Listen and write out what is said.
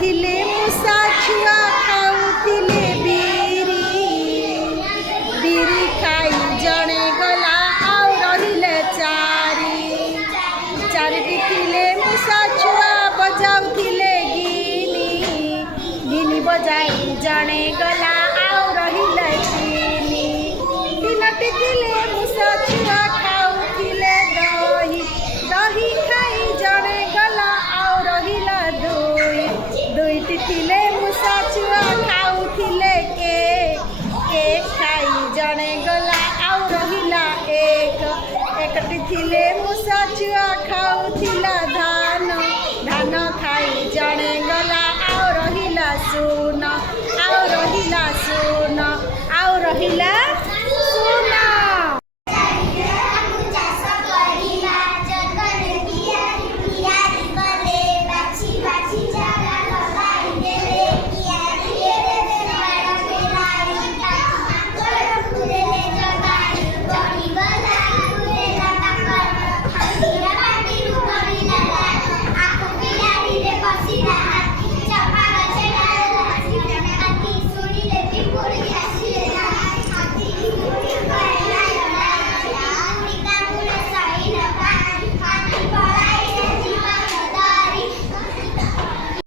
थिले मूषा छुआ खाऊथिले बीरी खाई जणे गला आउ रहिले चारिटी थिले मूषा छुआ बजाउथिले गिनी बजाई जणे गला आउ रहिले तीनटी थिले मूषा छुआ खाऊथिले दही खाई जणे गला आउ रहिला दुईटी थिले मूषा छुआ खाऊथिले केक खाई जणे गला आउ रहिला एकटी थिले मूषा छुआ खाऊथिला